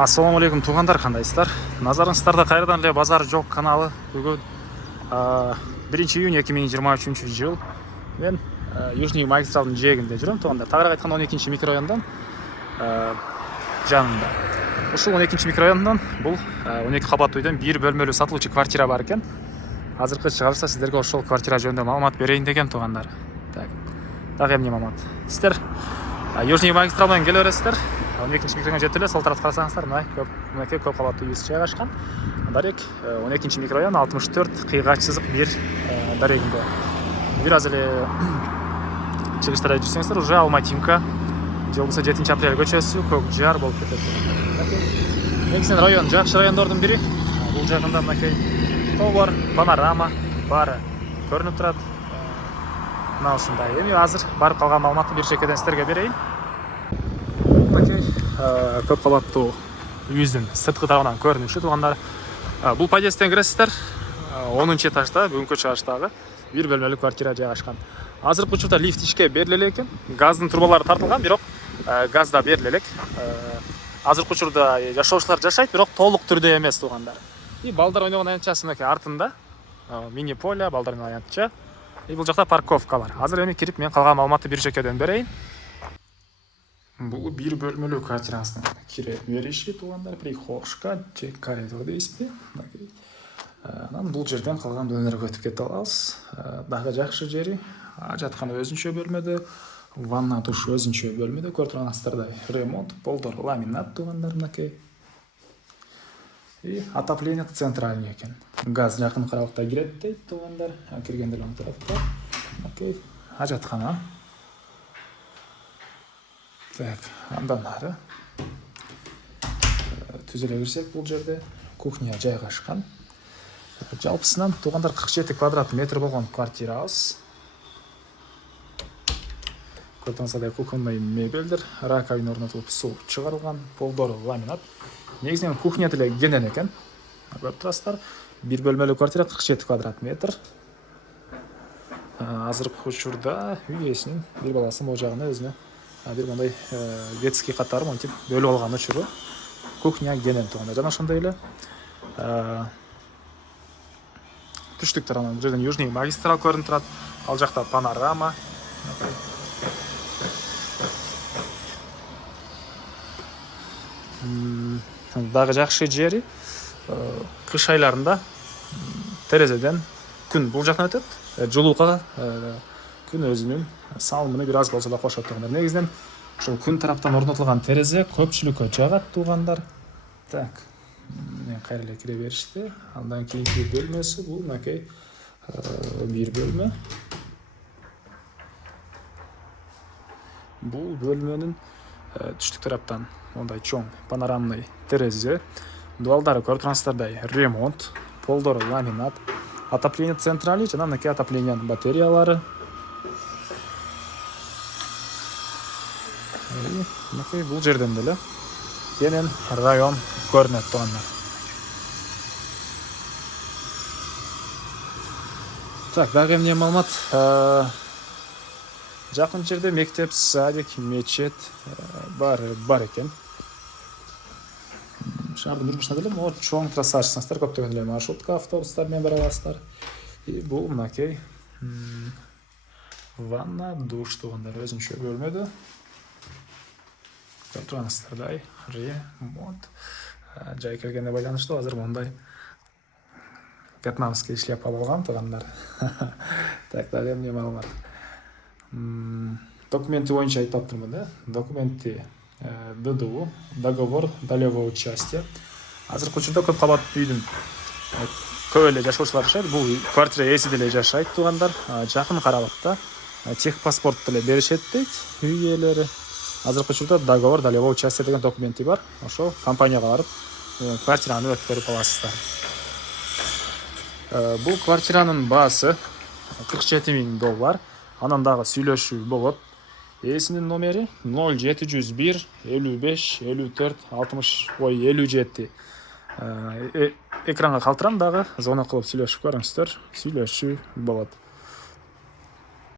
Ассаламу алейкум туғандар, қандайсыздар? Назарыңыздарда қайрадан эле базар жоқ каналы. Бүгін 1 июнь 2023 жыл. Мен Южный магистралдың жиегінде жүрмін. Туғандар, тағырақ айтқан 12 микрорайондан жанында. Ушул 12 микрорайондан бұл 12 қабатты үйден бір бөлмелүү сатылуучу квартира бар екен. Азыркы чыгарылышта сіздерге ошол квартира жөнүндө маалымат берейин деген туғандар. Так. Дагы эмне маалымат? Сіздер Южный магистралдан келе бересиздер. 12 микрорайонга жетип эле сол тарафты карасаңыздар, мынакей көп кабаттуу үй жайгашкан. Дарек 12 микрорайон 64 кыйгач сызык 1 дарегинде. Бир аз эле чыгыштарда жүрсөңүздөр, уже Алматинка же болбосо 7 апрель көчөсү көк жар болуп кетет. Негизинен район жакшы райондордун бири. Бул жагында мынакей тоо бар, панорама баары көрүнүп турат. Мына ушундай. Эми азыр барып калган маалыматты бир чекеден сиздерге берейин. Көп кабаттуу үйүздүн сырткы тарабынан көрүнүшү тугандар. Бул подъездден киресиздер. 10 этажда, бүгүнкү чыгыштагы бир бөлмөлүү квартира жайгашкан. Азыркы учурда лифт ишке бериле экен. Газдын трубалары тартылган, бирок газ да бериле элек. Азыркы учурда жашоочулар жашайт, бирок толук түрдө эмес тугандар. И балдар ойногон аянтчасы мынакей артында. Мини поле, балдардын аянтча. И бул жакта парковка бар. Азыр эми кирип мен калган маалыматты бир чекеден берейин. Бұл бір бөлмелүү квартирасының кире бериши тугандар, прихожка же коридор дейсизби. Анан бул жерден калган бөлмөлөргө өтүп кете алабыз. Дагы жакшы жери, жаткан өзүнчө бөлмөдө, ванна душ өзүнчө бөлмөдө, көрүп турганыңыздардай ремонт, полдор ламинат тугандар мынакей. И отопление центральный экен. Газ жакын карабакта кирет дейт тугандар. Киргенде оң тарафта. Мынакей ажаткана. Так, андан ары түзеле кирсек, бул жерде кухня жайгашкан. Жалпысынан тугандар 47 квадрат метр болгон квартирабыз. Көрүңүздөй кухонный мебелдер, раковина орнотулуп, суу чыгарылган, полдор ламинат. Негизинен кухня деле кенен экен. Көрүп турасыздар, бир бөлмөлүү квартира 47 квадрат метр. Азыркы учурда үй ээсинин бир баласы могу жагына өзүнө бир мындай детский катары монтип бөлүп алган учуру кухня кенен туганда. Жана ошондой эле түштүк тарабынан бул жерден Южный магистрал көрүнүп турат. Ал жакта панорама. Дагы жакшы жери кыш айларында терезеден күн бул жактан өтөт. Жылууга күн өзүнүн салымын бир аз болсо да кошот тугандар. Негизинен ошол күн тараптан орнотулган терезе көпчүлүккө жагат тугандар. Так, мен кайра эле кире беришти. Андан кийинки бөлмөсү бул мынакей бир бөлмө. Бул бөлмөнүн түштүк тараптан мондай чоң панорамный терезе. Дуалдары көрүп турасыздардай ремонт, полдор ламинат, отопление центральный жана мынакей отоплениянын батареялары. Мынакей бул жерден деле кенен район көрүнөт тугандар. Так, дагы эмне маалымат? Жакын жерде мектеп, садик, мечет бар экен. Шаардын бир башында деле могу чоң трасса ачсаңыздар, көптөгөн эле маршрутка, автобустар менен бара аласыздар. И бул мынакей ванна, душ тугандар өзүнчө бөлмөдө. Көрүп турасыздардай ремонт. Жай келгенде байланыштуу азыр мондай вьетнамский шляпа болгон тугандар. Так, дагы эмне маалымат? Документи боюнча айтып атырмын да. Документи ДДУ, договор долевого участия. Азыркы учурда көп кабаттуу үйдүн көп эле жашоочулар жашайт. Бул квартира ээси деле жашайт тугандар. Жакын карабакта техпаспорт деле беришет дейт үй ээлери. Азыркы учурда договор долевого участия деген документи бар. Ошол компанияга барып квартираны өткөрүп аласыздар. Бул квартиранын баасы $47,000. Анан дагы сүйлөшүү болот. Ээсинин номери 0701 55 54 60 57. Экранга калтырам, дагы звонок кылып сүйлөшүп көрүңүздөр. Сүйлөшүү болот.